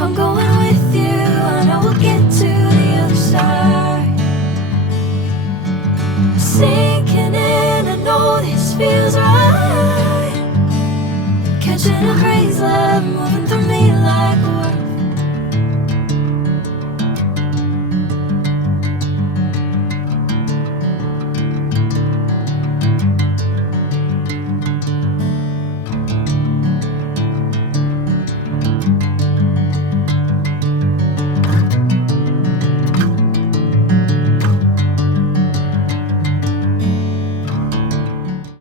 If I'm going with you, I know we'll get to the other side. Sinking in, I know this feels right. Catching a crazy love, moving